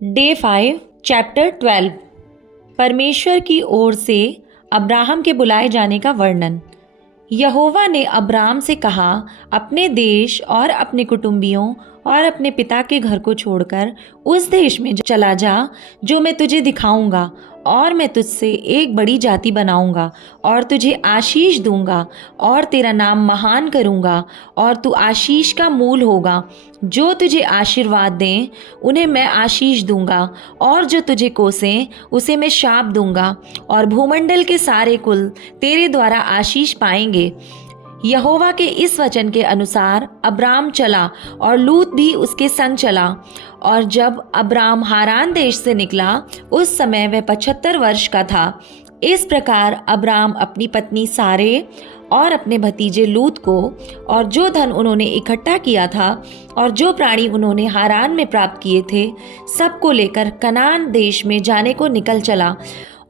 Day 5 chapter 12 परमेश्वर की ओर से अब्राहम के बुलाए जाने का वर्णन। यहोवा ने अब्राम से कहा, अपने देश और अपने कुटुंबियों और अपने पिता के घर को छोड़कर उस देश में चला जा जो मैं तुझे दिखाऊंगा, और मैं तुझसे एक बड़ी जाति बनाऊंगा और तुझे आशीष दूंगा और तेरा नाम महान करूंगा और तू आशीष का मूल होगा। जो तुझे आशीर्वाद दें उन्हें मैं आशीष दूंगा, और जो तुझे कोसें उसे मैं शाप दूंगा, और भूमंडल के सारे कुल तेरे द्वारा आशीष पाएंगे। यहोवा के इस वचन के अनुसार अब्राम चला और लूत भी उसके संग चला। और जब अब्राम हारान देश से निकला उस समय वह 75 वर्ष का था। इस प्रकार अब्राम अपनी पत्नी सारे और अपने भतीजे लूत को और जो धन उन्होंने इकट्ठा किया था और जो प्राणी उन्होंने हारान में प्राप्त किए थे, सबको लेकर कनान देश में जाने को निकल चला।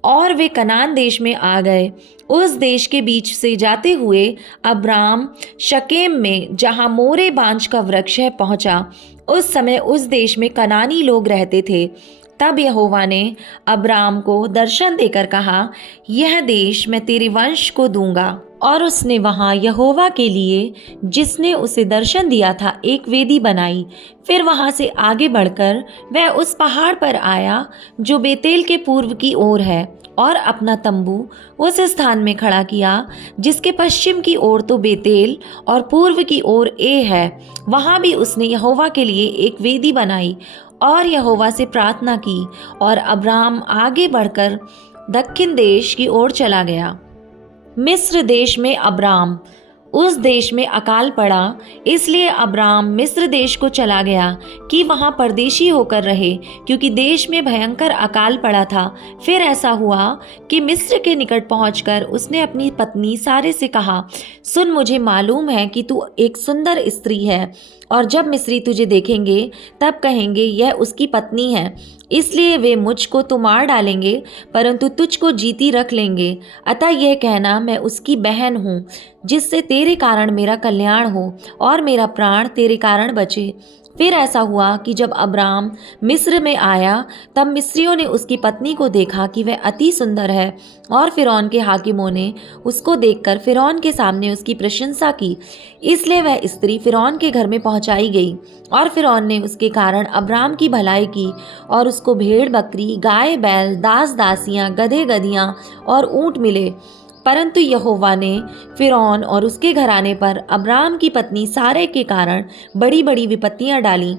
और वे कनान देश में आ गए। उस देश के बीच से जाते हुए अब्राम शकेम में, जहाँ मोरे बांज का वृक्ष है, पहुंचा। उस समय उस देश में कनानी लोग रहते थे। तब यहोवा ने अब्राम को दर्शन देकर कहा, यह देश मैं तेरे वंश को दूंगा। और उसने वहाँ यहोवा के लिए, जिसने उसे दर्शन दिया था, एक वेदी बनाई। फिर वहाँ से आगे बढ़कर वह उस पहाड़ पर आया जो बेतेल के पूर्व की ओर है, और अपना तंबू उस स्थान में खड़ा किया जिसके पश्चिम की ओर तो बेतेल और पूर्व की ओर ए है। वहाँ भी उसने यहोवा के लिए एक वेदी बनाई और यहोवा से प्रार्थना की। और अब्राम आगे बढ़कर दक्षिण देश की ओर चला गया। मिस्र देश में अब्राम। उस देश में अकाल पड़ा, इसलिए अब्राम मिस्र देश को चला गया कि वहाँ परदेशी होकर रहे, क्योंकि देश में भयंकर अकाल पड़ा था। फिर ऐसा हुआ कि मिस्र के निकट पहुंचकर उसने अपनी पत्नी सारे से कहा, सुन, मुझे मालूम है कि तू एक सुंदर स्त्री है, और जब मिस्री तुझे देखेंगे तब कहेंगे यह उसकी पत्नी है। इसलिए वे मुझको तो मार डालेंगे, परंतु तुझको जीती रख लेंगे। अतः यह कहना, मैं उसकी बहन हूँ, जिससे तेरे कारण मेरा कल्याण हो और मेरा प्राण तेरे कारण बचे। फिर ऐसा हुआ कि जब अब्राम मिस्र में आया, तब मिस्रियों ने उसकी पत्नी को देखा कि वह अति सुंदर है, और फिरौन के हाकिमों ने उसको देखकर फिरौन के सामने उसकी प्रशंसा की। इसलिए वह स्त्री फिरौन के घर में पहुंचाई गई, और फिरौन ने उसके कारण अब्राम की भलाई की और उसको भेड़ बकरी, गाय बैल, दास दासियां, गधे गधियां और ऊंट मिले। परंतु यहोवा ने फिरौन और उसके घराने पर अब्राम की पत्नी सारे के कारण बड़ी बड़ी विपत्तियां डाली।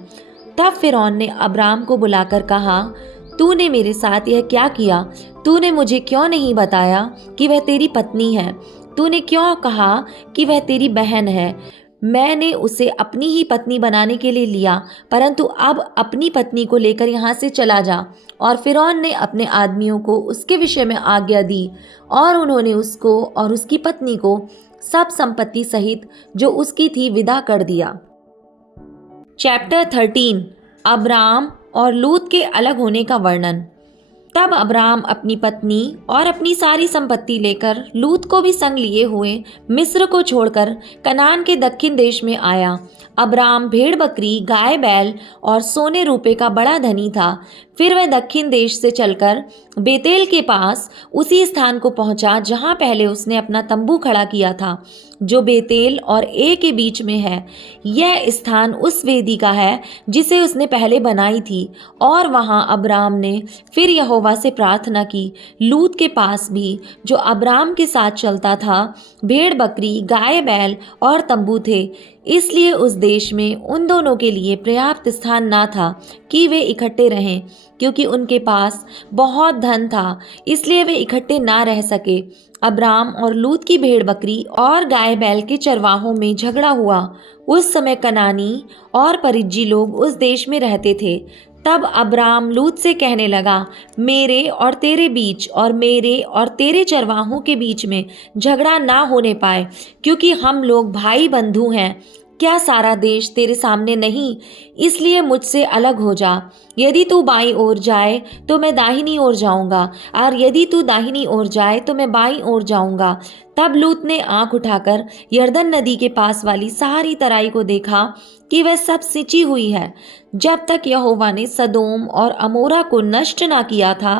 तब फिरौन ने अब्राम को बुलाकर कहा, तूने मेरे साथ यह क्या किया? तूने मुझे क्यों नहीं बताया कि वह तेरी पत्नी है? तूने क्यों कहा कि वह तेरी बहन है? मैंने उसे अपनी ही पत्नी बनाने के लिए लिया, परंतु अब अपनी पत्नी को लेकर यहाँ से चला जा। और फिरौन ने अपने आदमियों को उसके विषय में आज्ञा दी, और उन्होंने उसको और उसकी पत्नी को सब संपत्ति सहित जो उसकी थी विदा कर दिया। चैप्टर 13 अब्राम और लूत के अलग होने का वर्णन। तब अब्राम अपनी पत्नी और अपनी सारी संपत्ति लेकर लूत को भी संग लिए हुए मिस्र को छोड़कर कनान के दक्षिण देश में आया। अब्राम भेड़ बकरी, गाय बैल और सोने रूपे का बड़ा धनी था। फिर वह दक्षिण देश से चलकर बेतेल के पास उसी स्थान को पहुंचा जहां पहले उसने अपना तंबू खड़ा किया था, जो बेतेल और ए के बीच में है। यह स्थान उस वेदी का है जिसे उसने पहले बनाई थी। और वहां अब्राम ने फिर यहोवा से प्रार्थना की। लूत के पास भी, जो अब्राम के साथ चलता था, भेड़ बकरी, गाय बैल और तंबू थे। इसलिए उस देश में उन दोनों के लिए पर्याप्त स्थान ना था कि वे इकट्ठे रहें, क्योंकि उनके पास बहुत धन था, इसलिए वे इकट्ठे ना रह सके। अब्राम और लूत की भेड़ बकरी और गाय बैल के चरवाहों में झगड़ा हुआ। उस समय कनानी और परिज्जी लोग उस देश में रहते थे। तब अब्राम लूत से कहने लगा, मेरे और तेरे बीच और मेरे और तेरे चरवाहों के बीच में झगड़ा ना होने पाए, क्योंकि हम लोग भाई बंधु हैं। क्या सारा देश तेरे सामने नहीं? इसलिए मुझसे अलग हो जा। यदि तू बाईं ओर जाए तो मैं दाहिनी ओर जाऊंगा, और यदि तू दाहिनी ओर जाए तो मैं बाईं ओर जाऊंगा। तब लूत ने आंख उठाकर यरदन नदी के पास वाली सारी तराई को देखा कि वह सब सिंची हुई है। जब तक यहोवा ने सदोम और अमोरा को नष्ट ना किया था,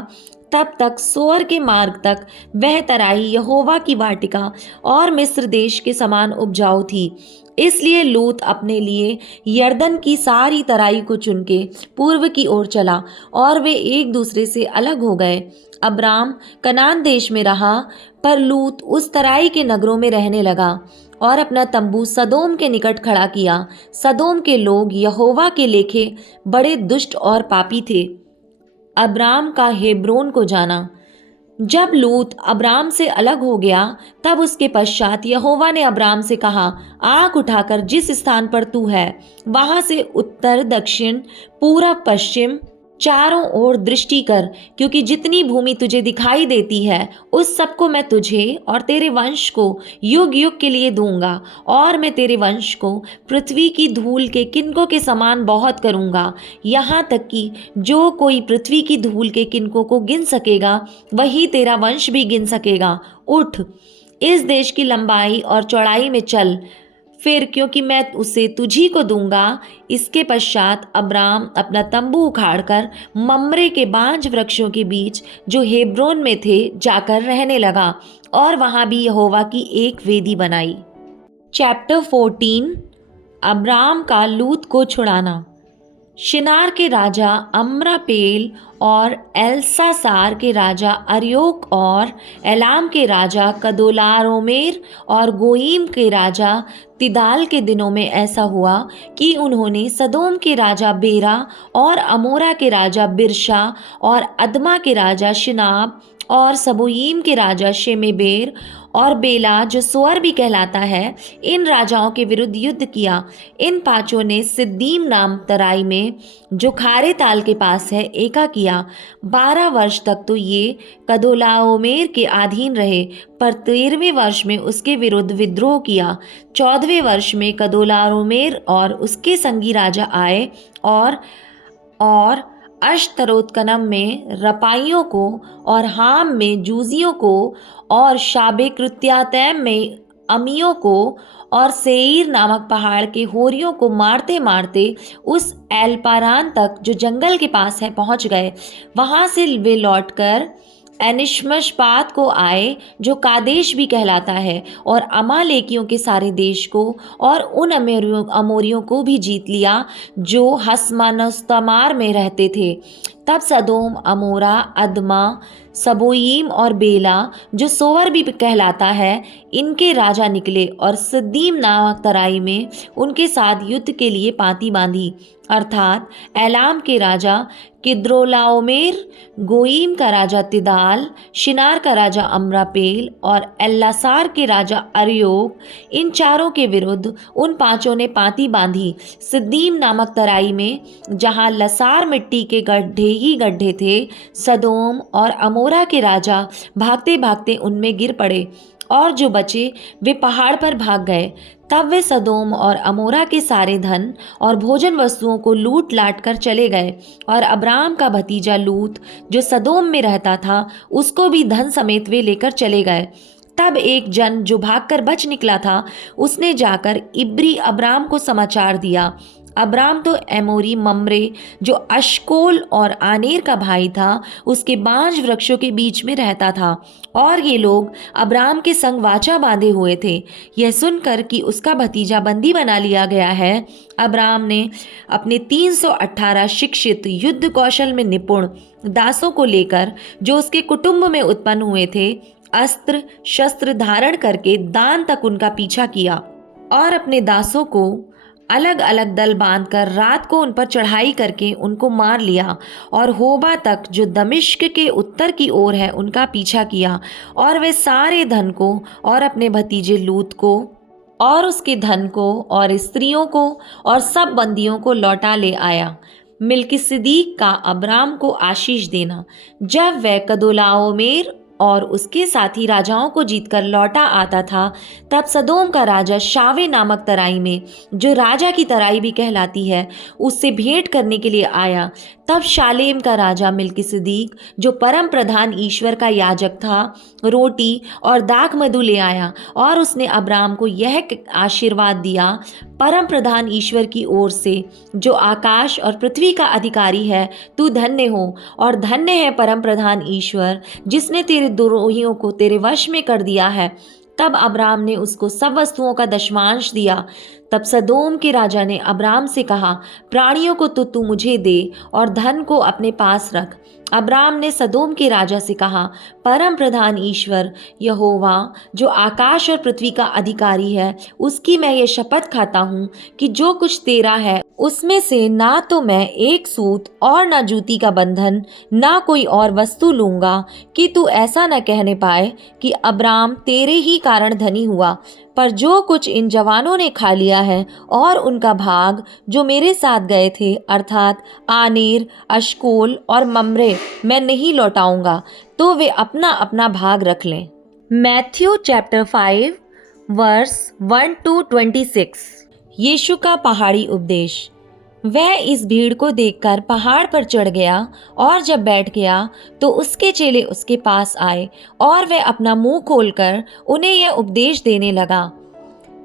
तब तक सोअर के मार्ग तक वह तराई यहोवा की वाटिका और मिस्र देश के समान उपजाऊ थी। इसलिए लूत अपने लिए यरदन की सारी तराई को चुनके पूर्व की ओर चला, और वे एक दूसरे से अलग हो गए। अब्राम कनान देश में रहा, पर लूत उस तराई के नगरों में रहने लगा और अपना तंबू सदोम के निकट खड़ा किया। सदोम के लोग यहोवा के लेखे बड़े दुष्ट और पापी थे। अब्राम का हेब्रोन को जाना। जब लूत अब्राम से अलग हो गया, तब उसके पश्चात यहोवा ने अब्राम से कहा, आँख उठाकर जिस स्थान पर तू है वहां से उत्तर दक्षिण पूरब पश्चिम चारों ओर दृष्टि कर, क्योंकि जितनी भूमि तुझे दिखाई देती है उस सबको मैं तुझे और तेरे वंश को युग युग के लिए दूंगा, और मैं तेरे वंश को पृथ्वी की धूल के किनकों के समान बहुत करूंगा। यहाँ तक कि जो कोई पृथ्वी की धूल के किनकों को गिन सकेगा वही तेरा वंश भी गिन सकेगा। उठ, इस देश की लंबाई और चौड़ाई में चल फिर, क्योंकि मैं उसे तुझी को दूंगा। इसके पश्चात अब्राम अपना तंबू उखाड़कर मम्रे के बांज वृक्षों के बीच जो हेब्रोन में थे जाकर रहने लगा, और वहां भी यहोवा की एक वेदी बनाई। चैप्टर 14। अब्राम का लूत को छुड़ाना। शिनार के राजा अम्रापेल और एल्सासार के राजा अर्योक और एलाम के राजा कदोलारोमेर और गोईम के राजा तिदाल के दिनों में ऐसा हुआ कि उन्होंने सदोम के राजा बेरा और अमोरा के राजा बिरशा और अदमा के राजा शिनाब और सबोयीम के राजा शेमेबेर और बेला जो सोअर भी कहलाता है, इन राजाओं के विरुद्ध युद्ध किया। इन पांचों ने सिद्दीम नाम तराई में जो खारे ताल के पास है एका किया। 12 वर्ष तक तो ये कदोलाओमेर के अधीन रहे, पर 13वें वर्ष में उसके विरुद्ध विद्रोह किया। 14वें वर्ष में कदोलाओमेर और उसके संगी राजा आए और अश्तरोत्कनम में रपाइयों को और हाम में जूजियों को और शाबे कृत्यातैम में अमियों को और सेईर नामक पहाड़ के होरियों को मारते मारते उस एलपारान तक जो जंगल के पास है पहुंच गए। वहां से वे लौटकर एनिशमशपात को आए जो कादेश भी कहलाता है, और अमालेकियों के सारे देश को और उन अमोरियों को भी जीत लिया जो हसमानस्तमार में रहते थे। तब सदोम, अमोरा, अदमा, सबोयीम और बेला जो सोवर भी कहलाता है, इनके राजा निकले और सिद्दीम नामक तराई में उनके साथ युद्ध के लिए पांति बांधी, अर्थात एलाम के राजा किद्रोलाओमेर, गोईम का राजा तिदाल, शिनार का राजा अम्रापेल और एल्लासार के राजा अर्योक, इन चारों के विरुद्ध उन पांचों ने पांति बांधी सिद्दीम नामक तराई में, जहां लसार मिट्टी के गड्ढे ही गड्ढे थे। सदोम और अमोरा के राजा भागते भागते उनमें गिर पड़े, और जो बचे वे पहाड़ पर भाग गए। तब वे सदोम और अमोरा के सारे धन और भोजन वस्तुओं को लूट लाट कर चले गए, और अब्राम का भतीजा लूत जो सदोम में रहता था उसको भी धन समेत वे लेकर चले गए। तब एक जन जो भागकर बच निकला था, उसने जाकर इब्री अब्राम को समाचार दिया। अब्राम तो एमोरी मम्रे जो अशकोल और आनेर का भाई था, उसके बांज वृक्षों के बीच में रहता था, और ये लोग अब्राम के संग वाचा बांधे हुए थे। यह सुनकर कि उसका भतीजा बंदी बना लिया गया है, अब्राम ने अपने 318 शिक्षित युद्ध कौशल में निपुण दासों को लेकर, जो उसके कुटुंब में उत्पन्न हुए थे, अस्त्र शस्त्र धारण करके दान तक उनका पीछा किया, और अपने दासों को अलग अलग दल बांधकर रात को उन पर चढ़ाई करके उनको मार लिया, और होबा तक जो दमिश्क के उत्तर की ओर है उनका पीछा किया, और वे सारे धन को और अपने भतीजे लूत को और उसके धन को और स्त्रियों को और सब बंदियों को लौटा ले आया। मिल्किसिदीक का अब्राम को आशीष देना। जब वह कदोलाओमेर और उसके साथी राजाओं को जीतकर लौटा आता था, तब सदोम का राजा शावे नामक तराई में, जो राजा की तराई भी कहलाती है, उससे भेंट करने के लिए आया। तब शालेम का राजा मिल्किसिदीक, जो परम प्रधान ईश्वर का याजक था, रोटी और दाख मधु ले आया और उसने अब्राम को यह आशीर्वाद दिया, परम प्रधान ईश्वर की ओर से, जो आकाश और पृथ्वी का अधिकारी है, तू धन्य हो और धन्य है परम प्रधान ईश्वर, जिसने तेरे द्रोहियों को तेरे वश में कर दिया है। तब अब्राम ने उसको सब वस्तुओं का दशमांश दिया। तब सदोम के राजा ने अब्राम से कहा, प्राणियों को तो तू मुझे दे और धन को अपने पास रख। अब्राम ने सदोम के राजा से कहा, परम प्रधान ईश्वर यहोवा, जो आकाश और पृथ्वी का अधिकारी है, उसकी मैं ये शपथ खाता हूँ कि जो कुछ तेरा है उसमें से ना तो मैं एक सूत और ना जूती का बंधन, ना कोई और वस्तु लूंगा, कि तू ऐसा न कहने पाए कि अब्राम तेरे ही कारण धनी हुआ। पर जो कुछ इन जवानों ने खा लिया है और उनका भाग जो मेरे साथ गए थे, अर्थात आनेर, अशकोल और मम्रे, मैं नहीं लौटाऊंगा, तो वे अपना अपना भाग रख लें। Matthew chapter 5 verse 1 to 26। Yeshu का पहाड़ी उपदेश। वह इस भीड़ को देखकर पहाड़ पर चढ़ गया और जब बैठ गया तो उसके चेले उसके पास आए और वह अपना मुंह खोलकर उन्हें यह उपदेश देने लगा,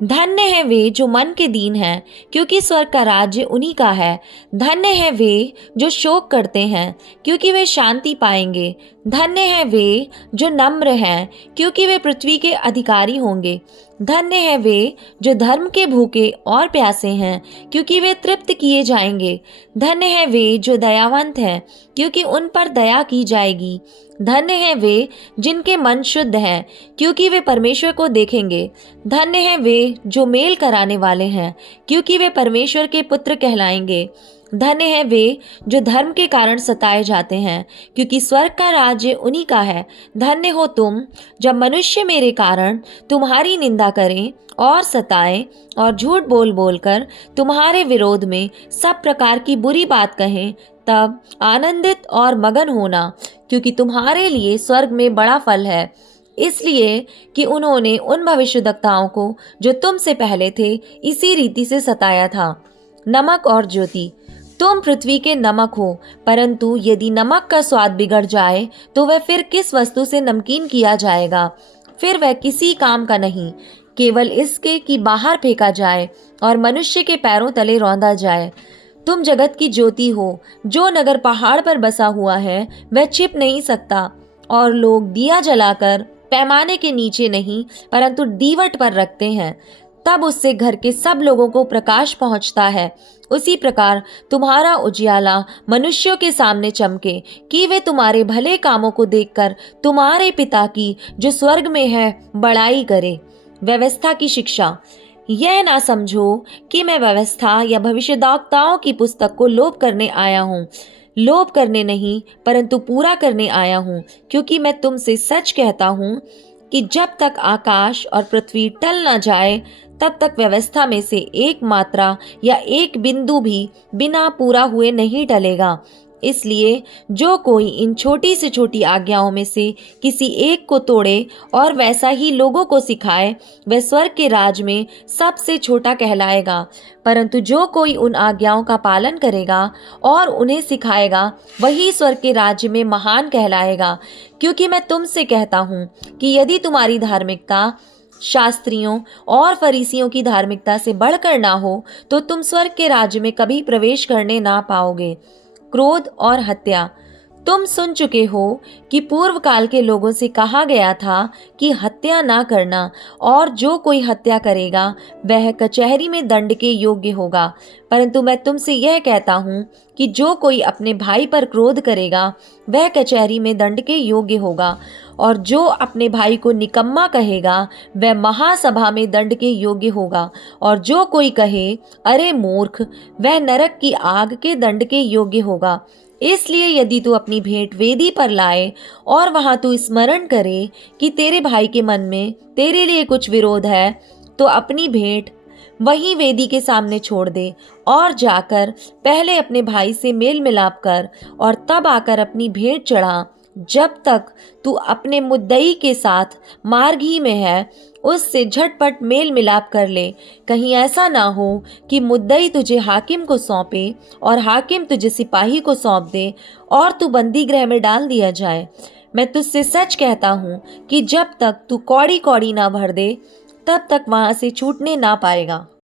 धन्य है वे जो मन के दीन हैं, क्योंकि स्वर्ग का राज्य उन्हीं का है। धन्य है वे जो शोक करते हैं, क्योंकि वे शांति पाएंगे। धन्य है वे जो नम्र हैं, क्योंकि वे पृथ्वी के अधिकारी होंगे। धन्य है वे जो धर्म के भूखे और प्यासे हैं, क्योंकि वे तृप्त किए जाएंगे। धन्य है वे जो दयावंत हैं, क्योंकि उन पर दया की जाएगी। धन्य है वे जिनके मन शुद्ध हैं, क्योंकि वे परमेश्वर को देखेंगे। धन्य है वे जो मेल कराने वाले हैं, क्योंकि वे परमेश्वर के पुत्र कहलाएंगे। धन्य है वे जो धर्म के कारण सताए जाते हैं, क्योंकि स्वर्ग का राज्य उन्हीं का है। धन्य हो तुम जब मनुष्य मेरे कारण तुम्हारी निंदा करें और सताएं और झूठ बोल बोलकर तुम्हारे विरोध में सब प्रकार की बुरी बात कहें। तब आनंदित और मगन होना, क्योंकि तुम्हारे लिए स्वर्ग में बड़ा फल है, इसलिए कि उन्होंने उन भविष्यद्वक्ताओं को जो तुमसे पहले थे इसी रीति से सताया था। नमक और ज्योति। तुम पृथ्वी के नमक हो, परंतु यदि नमक का स्वाद बिगड़ जाए तो वह फिर किस वस्तु से नमकीन किया जाएगा? फिर वह किसी काम का नहीं, केवल इसके कि बाहर फेंका जाए और मनुष्य के पैरों तले रौंदा जाए। तुम जगत की ज्योति हो। जो नगर पहाड़ पर बसा हुआ है वह छिप नहीं सकता, और लोग दिया जलाकर पैमाने के नीचे नहीं परंतु दीवट पर रखते हैं, तब उससे घर के सब लोगों को प्रकाश पहुंचता है। उसी प्रकार तुम्हारा उजियाला मनुष्यों के सामने चमके, कि वे तुम्हारे भले कामों को देखकर तुम्हारे पिता की जो स्वर्ग में है बड़ाई करे। व्यवस्था की शिक्षा। यह ना समझो कि मैं व्यवस्था या भविष्यद्वक्ताओं की पुस्तक को लोप करने आया हूँ। लोप करने नहीं परंतु पूरा करने आया हूँ, क्योंकि मैं तुमसे सच कहता हूँ कि जब तक आकाश और पृथ्वी टल न जाए, तब तक व्यवस्था में से एक मात्रा या एक बिंदु भी बिना पूरा हुए नहीं टलेगा। इसलिए जो कोई इन छोटी से छोटी आज्ञाओं में से किसी एक को तोड़े और वैसा ही लोगों को सिखाए, वह स्वर्ग के राज में सबसे छोटा कहलाएगा। परंतु जो कोई उन आज्ञाओं का पालन करेगा और उन्हें सिखाएगा, वही स्वर्ग के राज्य में महान कहलाएगा। क्योंकि मैं तुमसे कहता हूँ कि यदि तुम्हारी धार्मिकता शास्त्रियों और फरीसियों की धार्मिकता से बढ़कर ना हो, तो तुम स्वर्ग के राज्य में कभी प्रवेश करने ना पाओगे। क्रोध और हत्या। तुम सुन चुके हो कि पूर्व काल के लोगों से कहा गया था कि हत्या ना करना, और जो कोई हत्या करेगा वह कचहरी में दंड के योग्य होगा। परंतु मैं तुमसे यह कहता हूँ कि जो कोई अपने भाई पर क्रोध करेगा वह कचहरी में दंड के योग्य होगा, और जो अपने भाई को निकम्मा कहेगा वह महासभा में दंड के योग्य होगा, और जो कोई कहे अरे मूर्ख, वह नरक की आग के दंड के योग्य होगा। इसलिए यदि तू अपनी भेंट वेदी पर लाए और वहां तू स्मरण करे कि तेरे भाई के मन में तेरे लिए कुछ विरोध है, तो अपनी भेंट वहीं वेदी के सामने छोड़ दे और जाकर पहले अपने भाई से मेल मिलाप कर और तब आकर अपनी भेंट चढ़ा। जब तक तू अपने मुद्दई के साथ मार्ग ही में है, उससे झटपट मेल मिलाप कर ले। कहीं ऐसा ना हो कि मुद्दई तुझे हाकिम को सौंपे और हाकिम तुझे सिपाही को सौंप दे और तू बंदी गृह में डाल दिया जाए। मैं तुझसे सच कहता हूँ कि जब तक तू कौड़ी कौड़ी ना भर दे, तब तक वहाँ से छूटने ना पाएगा।